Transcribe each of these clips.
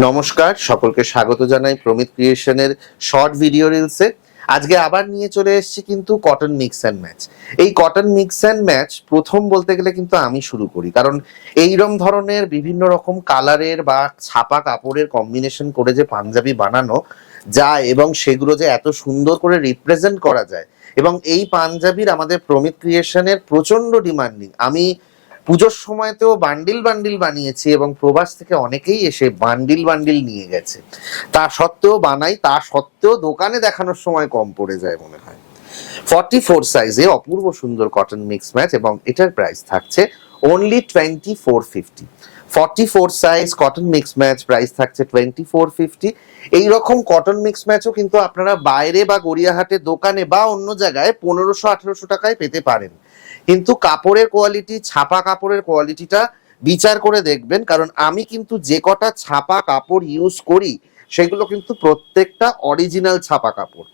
নমস্কার, সকলকে স্বাগত জানাই প্রমিত ক্রিয়েশনের শর্ট ভিডিও রিলসে। আজকে আবার নিয়ে চলে এসেছি কিন্তু কটন মিক্স অ্যান্ড ম্যাচ। এই কটন মিক্স অ্যান্ড ম্যাচ প্রথম বলতে গেলে কিন্তু আমি শুরু করি, কারণ এইরকম ধরনের বিভিন্ন রকম কালারের বা ছাপা কাপড়ের কম্বিনেশন করে যে পাঞ্জাবি বানানো যায় এবং সেগুলো যে এত সুন্দর করে রিপ্রেজেন্ট করা যায়, এবং এই পাঞ্জাবির আমাদের প্রমিত ক্রিয়েশনের প্রচন্ড ডিমান্ডিং। আমি পুজোর সময়তেও বান্ডিল বান্ডিল বানিয়েছি এবং প্রবাস থেকে অনেকেই এসে বান্ডিল বান্ডিল নিয়ে গেছে। তা সত্ত্বেও বানাই, তা সত্ত্বেও দোকানে দেখানোর সময় কম পড়ে যায় মনে হয়। 44 সাইজে অপূর্ব সুন্দর কটন মিক্স ম্যাচ, এবং এটার প্রাইস থাকছে only 2450। 44 size cotton mix match price থাকছে 2450। এইরকম কটন মিক্স ম্যাচও কিন্তু আপনারা বাইরে বা গড়িয়াহাটের দোকানে বা অন্য জায়গায় 1500-1800 টাকায় পেতে পারেন, কিন্তু কাপড়ের কোয়ালিটি, ছাপা কাপড়ের কোয়ালিটিটা বিচার করে দেখবেন, কারণ আমি কিন্তু যে কটা ছাপা কাপড় ইউজ করি সেগুলো কিন্তু প্রত্যেকটা অরিজিনাল ছাপা কাপড়।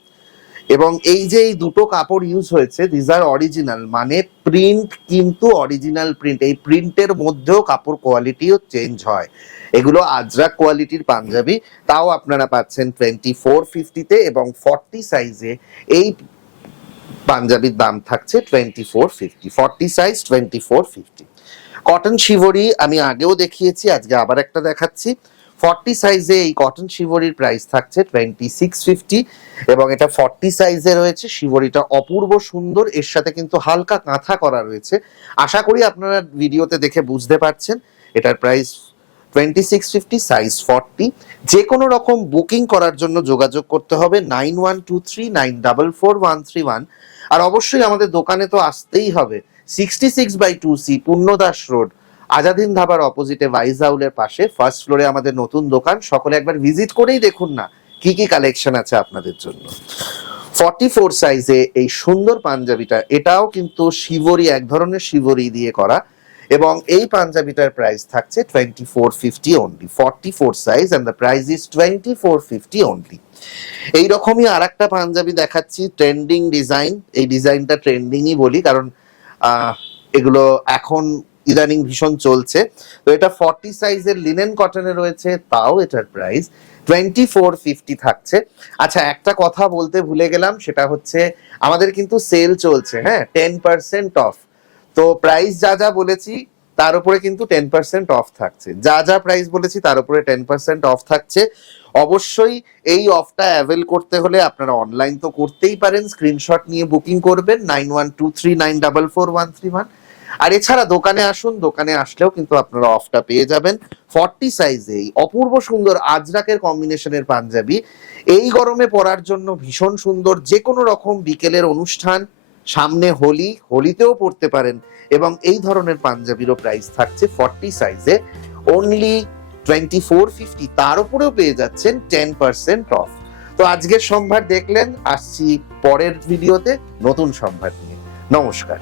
এবং এই যে এই দুটো কাপড় ইউজ হয়েছে, দিস আর অরিজিনাল, মানে প্রিন্ট কিন্তু অরিজিনাল প্রিন্ট। এই প্রিন্টের মধ্যেও কাপড় কোয়ালিটিও চেঞ্জ হয়। এগুলো আজরাক কোয়ালিটির পাঞ্জাবি, তাও আপনারা পাচ্ছেন 2450-তে, এবং 40 সাইজে এই পাঞ্জাবির দাম থাকছে 2450। 40 সাইজ 2450। কটন শিবরি আমি আগেও দেখিয়েছি, আজকে আবার একটা দেখাচ্ছি। 40 সাইজে এই কটন শিবরির প্রাইস থাকছে 2650, এবং এটা 40 সাইজে রয়েছে। শিবরিটা অপূর্ব সুন্দর, এর সাথে কিন্তু হালকা কাঁথা করা রয়েছে। আশা করি আপনারা ভিডিওতে দেখে বুঝতে পারছেন। এটার প্রাইস 2650, সাইজ 40। যে কোনো রকম বুকিং করার জন্য যোগাযোগ করতে হবে 9123944131। আর অবশ্যই আমাদের দোকানে তো আসতেই হবে। 66/2C পূর্ণদাস রোড, আজাদিন ধাবার অপোজিটে ভাইস হাউলের পাশে, ফার্স্ট ফ্লোরে আমাদের নতুন দোকান। সকলে একবার ভিজিট করেই দেখুন না কি কি কালেকশন আছে আপনাদের জন্য। 44 সাইজে এই সুন্দর পাঞ্জাবিটা, এটাও কিন্তু শিবরি, এক ধরনের শিবরি দিয়ে করা, এবং এই পাঞ্জাবিটার প্রাইস থাকছে 2450 only. 44 size and the price is 2450 only. এইরকমই আর একটা পাঞ্জাবি দেখাচ্ছি, ট্রেন্ডিং ডিজাইন। এই ডিজাইনটা ট্রেন্ডিংই বলি, কারণ এগুলো এখন ইদানিং ভীষণ চলছে। তো এটা 40 সাইজের লিনেন কটনে রয়েছে, তাও এটার প্রাইস 2450 থাকছে। আচ্ছা, একটা কথা বলতে ভুলে গেলাম, সেটা হচ্ছে আমাদের কিন্তু সেল চলছে, হ্যাঁ, 10% অফ। তো প্রাইস যা যা বলেছি তার উপরে কিন্তু 10% অফ থাকছে। যা যা প্রাইস বলেছি তার উপরে 10% অফ থাকছে। অবশ্যই এই অফটা অ্যাভেল করতে হলে আপনারা অনলাইন তো করতেই পারেন, স্ক্রিনশট নিয়ে বুকিং করবেন 9123944131। আর এছাড়া দোকানে আসুন, দোকানে আসলেও কিন্তু আপনারা অফটা পেয়ে যাবেন। 40 সাইজে এই অপূর্ব সুন্দর আজরাকের কম্বিনেশনের পাঞ্জাবি এই গরমে পরার জন্য ভীষণ সুন্দর। যে কোনো রকম বিকেলের অনুষ্ঠান, সামনে হোলি, হোলিতেও পরতে পারেন। এবং এই ধরনের পাঞ্জাবিরও প্রাইস থাকছে 40 সাইজে অনলি 2450। তার উপরেও পেয়ে যাচ্ছেন 10% অফ। তো আজকের সম্ভার দেখলেন, আসছি পরের ভিডিওতে নতুন সম্ভার নিয়ে। নমস্কার।